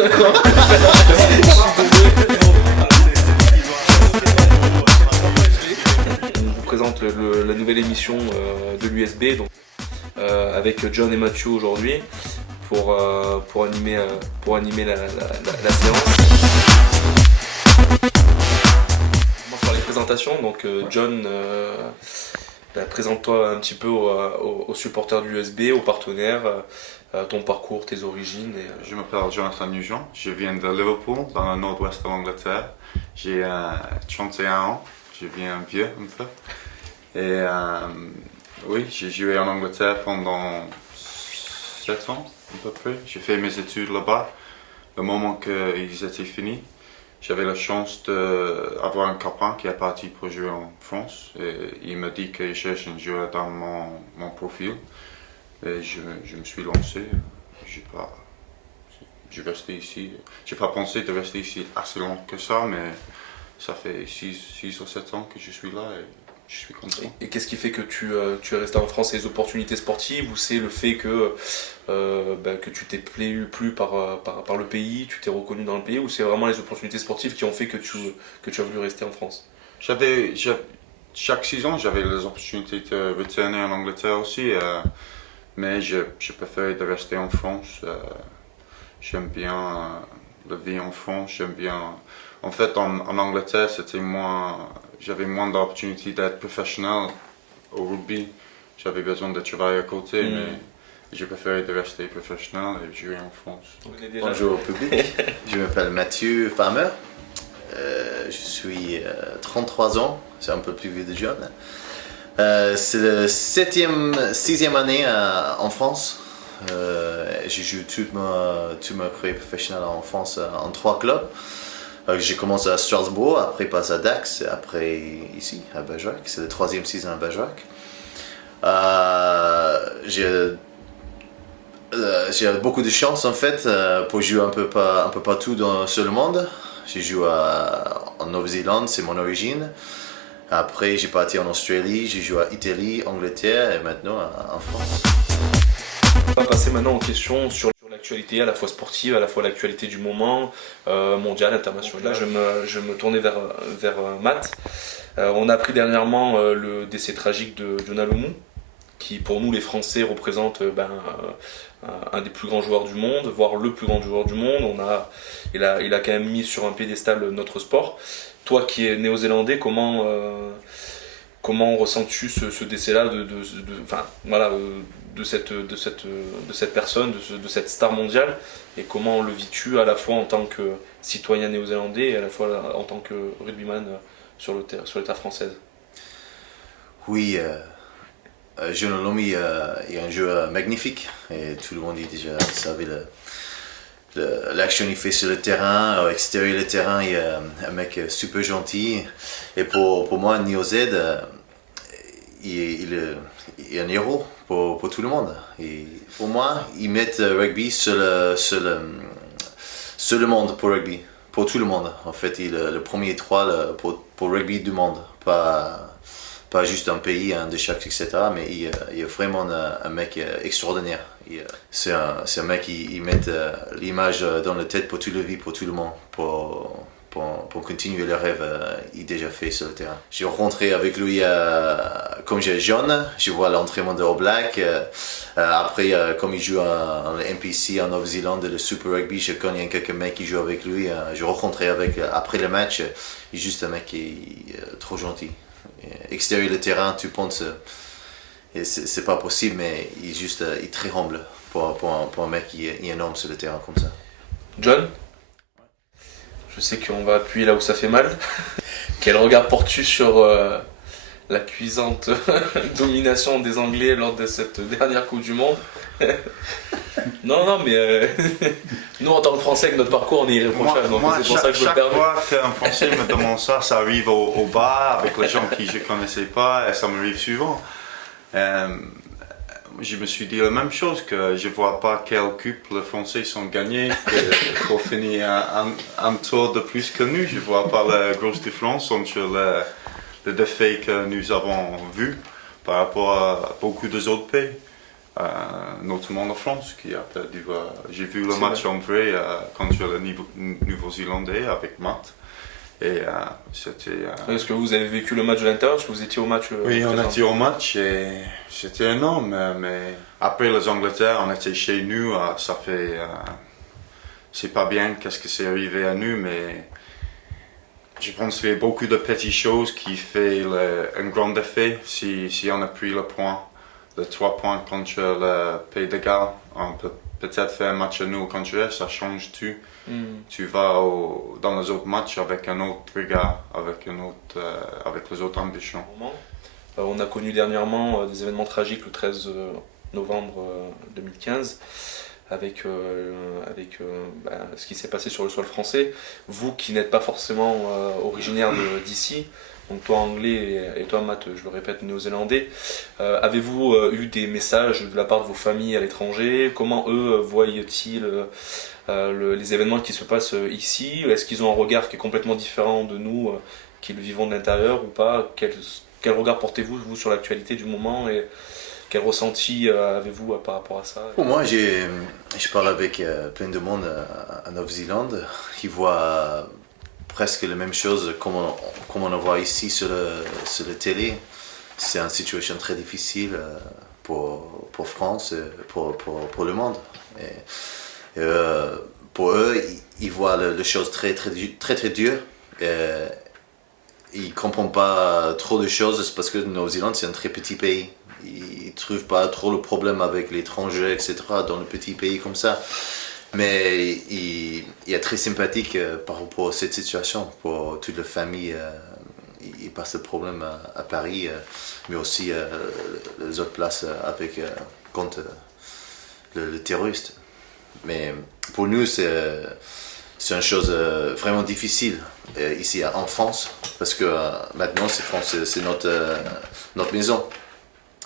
On vous présente la nouvelle émission de l'USB avec John et Mathieu aujourd'hui pour animer la séance. On commence par les présentations. Donc John, présente-toi un petit peu aux supporters de l'USB, aux partenaires, ton parcours, tes origines. Je m'appelle Jonathan Nugent, je viens de Liverpool, dans le nord-ouest de l'Angleterre. J'ai 31 ans, je viens vieux un peu. Et oui, j'ai joué en Angleterre pendant 7 ans à peu près. J'ai fait mes études là-bas. Le moment qu'ils étaient finis, j'avais la chance d'avoir un copain qui est parti pour jouer en France. Et il m'a dit qu'il cherche un joueur dans mon profil. Et je me suis lancé. J'ai resté ici. J'ai pas pensé de rester ici assez longtemps que ça, mais ça fait 6 ou 7 ans que je suis là et je suis content. Et qu'est-ce qui fait que tu es resté en France? C'est les opportunités sportives ou c'est le fait que tu t'es plu par le pays, tu t'es reconnu dans le pays, ou c'est vraiment les opportunités sportives qui ont fait que tu as voulu rester en France? Chaque saison, j'avais les opportunités de retourner en Angleterre aussi, mais je préférais de rester en France. J'aime bien la vie en France, j'aime bien... En fait, en Angleterre, j'avais moins d'opportunités d'être professionnel au rugby. J'avais besoin de travailler à côté, mais j'ai préféré de rester professionnel et jouer en France. Bonjour au public, je m'appelle Mathieu Farmer, je suis 33 ans, c'est un peu plus vieux de John. C'est la 6e année en France. J'ai joué toute ma carrière professionnelle en France en 3 clubs. J'ai commencé à Strasbourg, après passé à Dax, et après ici à Bergerac. C'est la 3e saison à Bergerac. J'ai beaucoup de chance en fait pour jouer un peu partout sur le monde. J'ai joué en Nouvelle-Zélande, c'est mon origine. Après j'ai parti en Australie, j'ai joué à Italie, Angleterre et maintenant en France. On va passer maintenant aux questions sur l'actualité, à la fois sportive, à la fois l'actualité du moment, mondiale, internationale. Là, je me tournais vers Matt. On a appris dernièrement le décès tragique de Yona Lomu, qui pour nous les Français représente un des plus grands joueurs du monde, voire le plus grand joueur du monde. Il a quand même mis sur un piédestal notre sport. Toi qui es néo-zélandais, comment ressens-tu ce décès-là de cette personne, de cette star mondiale, et comment le vis-tu à la fois en tant que citoyen néo-zélandais et à la fois en tant que rugbyman sur le terre française? Oui, Yona Lomu est un joueur magnifique et tout le monde dit déjà, vous savez, l'action qu'il fait sur le terrain, à l'extérieur du terrain, il est un mec super gentil. Et pour moi, Neo Z, il est un héros pour tout le monde. Et pour moi, ils mettent le rugby sur le monde pour rugby, pour tout le monde. En fait, il est le premier étoile pour rugby du monde, pas juste un pays, un de chaque, etc. Mais il est vraiment un mec extraordinaire. C'est un mec qui met l'image dans la tête pour toute la vie, pour tout le monde, pour continuer le rêve qu'il a déjà fait sur le terrain. J'ai rencontré avec lui comme j'étais jeune, je vois l'entraînement de All Black. Après, comme il joue en NPC en Nouvelle-Zélande, le Super Rugby, je connais quelques mecs qui jouent avec lui. J'ai rencontré après le match, il est juste un mec qui est trop gentil. Extérieur le terrain, tu penses, c'est pas possible, mais il est très humble pour un mec qui est énorme sur le terrain comme ça. John, je sais qu'on va appuyer là où ça fait mal. Quel regard portes-tu sur la cuisante domination des Anglais lors de cette dernière Coupe du Monde? Non, mais nous en tant que Français, avec notre parcours, on est irréprochable. C'est pour ça que je me permets. Chaque fois qu'un Français me demande ça, ça arrive au bar avec les gens qui je ne connaissais pas, et ça m'arrive souvent. Je me suis dit la même chose, que je ne vois pas quelle coupe les Français sont gagnés pour finir un tour de plus que nous. Je ne vois pas la grosse différence entre le défait que nous avons vu par rapport à beaucoup d'autres pays. notamment la France qui a perdu. J'ai vu le C'est match vrai. en vrai contre le Nouveau-Zélandais avec Matt. Et c'était. Est-ce que vous avez vécu le match de l'intérieur? Est-ce que vous étiez au match Oui, on présent? était au match et c'était énorme. Mais après les Angleterres, on était chez nous. Ça fait. C'est pas bien qu'est-ce que c'est arrivé à nous, mais je pense qu'il y a beaucoup de petites choses qui font un grand effet. Si on a pris le point, les 3 points contre le Pays de Galles, on peut peut-être faire un match à nous contre eux, ça change tout. Tu vas dans les autres matchs avec un autre regard, avec les autres ambitions. On a connu dernièrement des événements tragiques le 13 novembre 2015 avec ce qui s'est passé sur le sol français. Vous qui n'êtes pas forcément originaire d'ici, donc toi anglais et toi Matt, je le répète, néo-zélandais, avez-vous eu des messages de la part de vos familles à l'étranger? Comment eux voient-ils les événements qui se passent ici? Est-ce qu'ils ont un regard qui est complètement différent de nous qui le vivons de l'intérieur ou pas? Quel regard portez-vous vous, sur l'actualité du moment et quel ressenti avez-vous par rapport à ça? Pour moi, je parle avec plein de monde en Nouvelle-Zélande. Ils voient presque les mêmes choses comme on le voit ici sur la télé. C'est une situation très difficile pour France et pour le monde. Pour eux, ils voient les choses très dures. Ils ne comprennent pas trop de choses, c'est parce que la Nouvelle-Zélande, c'est un très petit pays. Ils ne trouvent pas trop le problème avec l'étranger, etc., dans le petit pays comme ça. Mais il est très sympathique par rapport à cette situation. Pour toute la famille, il passe le problème à Paris, mais aussi les autres places contre le terroriste. Mais pour nous, c'est une chose vraiment difficile ici en France, parce que maintenant, France, c'est notre maison.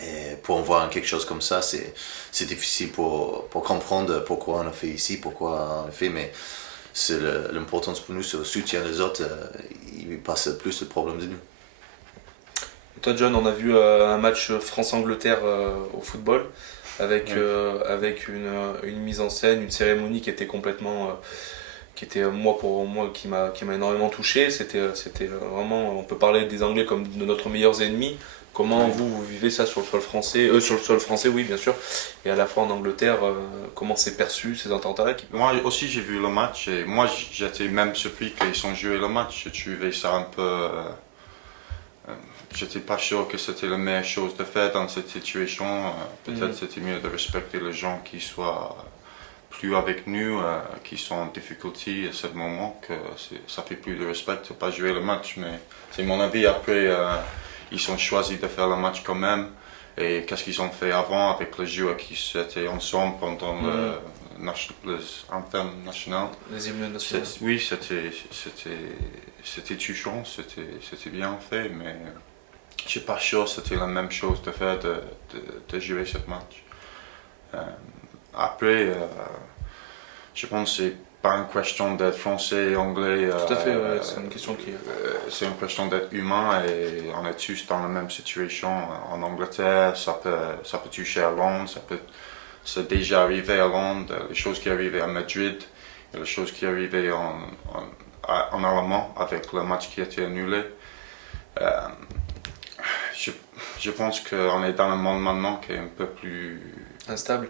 Et pour voir quelque chose comme ça, c'est difficile pour comprendre pourquoi on a fait ici, pourquoi on a fait, mais l'importance pour nous, c'est le soutien des autres. Ils passent plus le problème de nous. Et toi John, on a vu un match France-Angleterre au football avec une mise en scène, une cérémonie qui était complètement... pour moi qui m'a énormément touché. C'était vraiment, on peut parler des Anglais comme de notre meilleurs ennemis. Comment vous vivez ça sur le sol français, oui bien sûr, et à la fois en Angleterre, comment c'est perçu ces attentats? Moi aussi j'ai vu le match et moi j'étais même surpris qu'ils ont joué le match. Je trouvais ça un peu... j'étais pas sûr que c'était la meilleure chose de faire dans cette situation. Peut-être c'était mieux de respecter les gens qui soient plus avec nous, qui sont en difficulté à ce moment, que ça fait plus de respect de pas jouer le match. Mais c'est mon avis. Après, ils ont choisi de faire le match quand même. Et qu'est-ce qu'ils ont fait avant avec les joueurs qui étaient ensemble pendant les anthems nationaux? Les hymnes nationaux. Oui, c'était touchant, c'était bien fait, mais je suis pas sûr que c'était la même chose de faire de jouer ce match. Après, je pense que c'est pas une question d'être français, anglais. Tout à fait, ouais, c'est une question qui... c'est une question d'être humain et on est tous dans la même situation. En Angleterre, ça peut toucher à Londres, c'est déjà arrivé à Londres, les choses qui arrivaient à Madrid, et les choses qui arrivaient en Allemagne avec le match qui a été annulé. Je pense qu'on est dans un monde maintenant qui est un peu plus instable.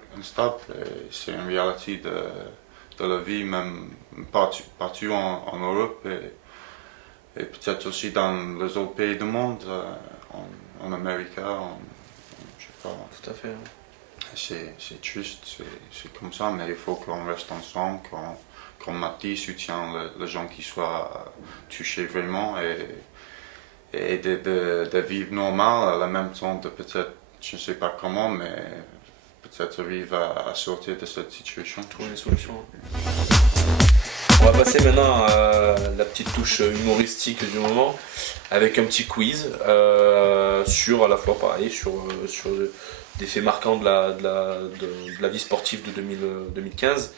C'est une réalité de la vie, même partout en Europe et peut-être aussi dans les autres pays du monde, en Amérique, je sais pas. Tout à fait. C'est triste, c'est comme ça, mais il faut qu'on reste ensemble, qu'on Mathieu soutient les gens qui soient touchés vraiment et de vivre normal à la même temps de peut-être, je ne sais pas comment, mais peut-être arriver à sortir de cette situation. Trouver des solutions. On va passer maintenant à la petite touche humoristique du moment avec un petit quiz sur à la fois pareil sur des faits marquants de la vie sportive de 2015,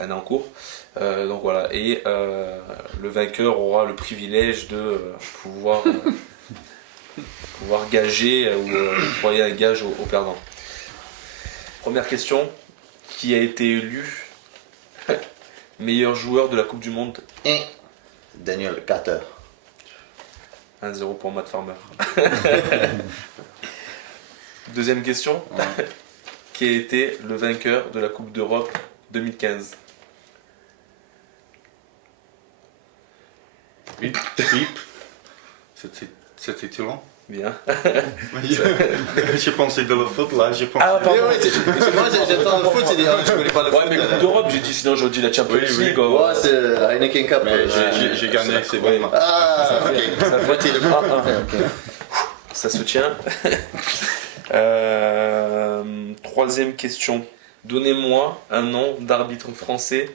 l'année en cours. Donc voilà, et le vainqueur aura le privilège de pouvoir gager ou octroyer un gage au perdant. Première question. Qui a été élu meilleur joueur de la Coupe du Monde? Daniel Carter. 1-0 pour Matt Farmer. Deuxième question. Ouais. Qui a été le vainqueur de la Coupe d'Europe 2015? Oui. C'était Toulon. Bien. J'ai pensé de la foot là, j'ai pensé. Ah, pardon. Moi j'attends le foot, j'ai dit, je connais pas le Ouais, foot. mais Coupe d'Europe, j'ai dit sinon j'aurais dit la Champions Oui, oui. League. Ouais, c'est Heineken Cup. Mais j'ai gagné, c'est bon. Là. Ah, ok. Ça fait le 1-1. Ça se tient. Troisième question. Donnez-moi un nom d'arbitre français.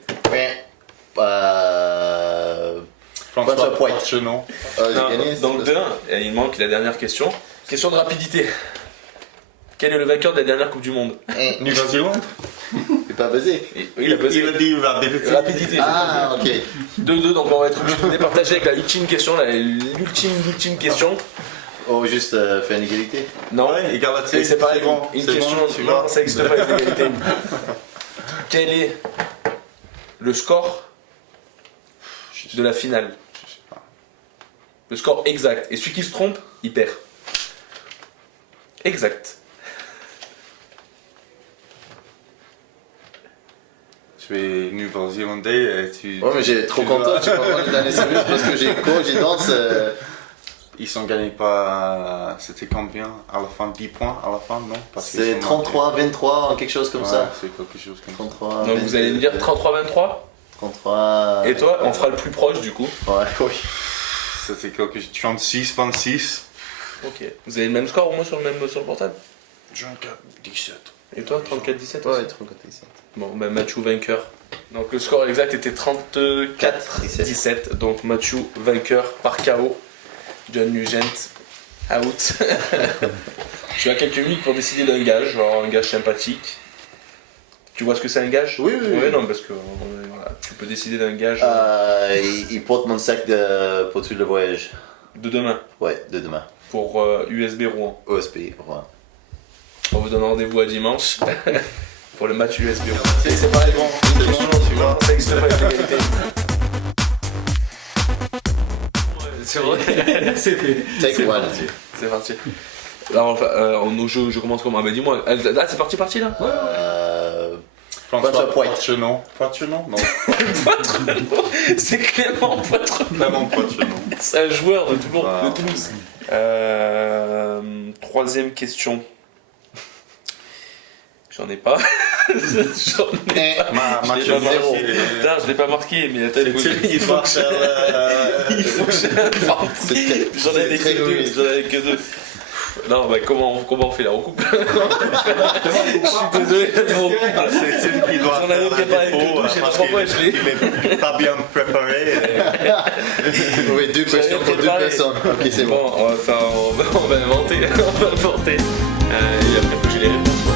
François Poit. Chenon. Non, donc 2-1. Et il manque la dernière question. Question de rapidité. Quel est le vainqueur de la dernière Coupe du Monde? Nouvelle-Zélande. C'est pas basé. Il a buzzé. Il a dit rapidité. Rapidité. Ah, ok. 2-2, donc on va être obligé de départager avec la ultime question. L'ultime question. Oh, juste faire une égalité. Non, Ouais, égalité. Et c'est pareil, bon, une c'est question, bon, tu non, vois. ça n'existe pas les égalités. Quel est le score de la finale? Je sais pas. Le score exact. Et celui qui se trompe, il perd. Exact. Tu es Nouvelle-Zélandais et tu. Ouais, mais j'ai trop content, tu peux avoir une année sérieuse parce que j'ai cours, j'ai danse. Ils sont gagnés pas. C'était combien à la fin? 10 points à la fin, non? Parce qu'ils C'est sont 33, 23, quelque chose comme marqués. ça. Ouais, c'est quelque chose comme ça. 33. Donc vous allez me dire 33-23. 33. Et toi, on fera le plus proche du coup. Ouais, oui. C'était quelque chose. 36, 26. Ok. Vous avez le même score au moins sur le portable? 34, 17. Et toi, 34-17 Ouais, aussi 34, 17. Bon, ben Mathieu vainqueur. Donc le score exact était 34-17. Donc Mathieu vainqueur par KO. John Nugent out. Tu as quelques minutes pour décider d'un gage, genre un gage sympathique. Tu vois ce que c'est un gage? Oui, oui, Ouais, oui. non, parce que voilà, tu peux décider d'un gage Il porte mon sac pour tout le voyage. de demain Ouais, de demain. pour USB Rouen. OSP, ouais. On vous donne rendez-vous à dimanche pour le match USB Rouen. C'est pareil, bon, non, ça existe pas les égalités. C'est vrai. Take one. C'est parti. Alors, enfin, je commence comment? Ah, bah dis-moi. Ah, c'est parti là? François Poit. Chenon. Pas Chenon? Non. C'est Clément Poitrenon. Clément Poitrenon. C'est un joueur de Toulon, Wow. de Toulouse. Troisième question. J'en ai pas. J'en ai pas. Ma Je l'ai Chenon, pas zéro. Putain, je l'ai pas marqué, mais attends, Il faut faire. il faut que j'en avais très que deux. égoïste. J'en avais que deux. Non, bah comment on fait là? On coupe. Je suis désolé, on coupe. C'est celui qui doit J'en avais faire préparé la défaut, que deux, je sais pas parce pourquoi qu'il- je l'ai. Il est pas bien préparé. Oui, deux questions pour deux préparé. personnes. Ok, c'est bon. Bon, on va inventer. Et après, il faut que j'ai les réponses. Quoi.